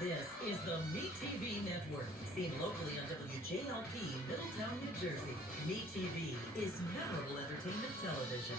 This is the MeTV Network, seen locally on WJLP, Middletown, New Jersey. MeTV is memorable entertainment television.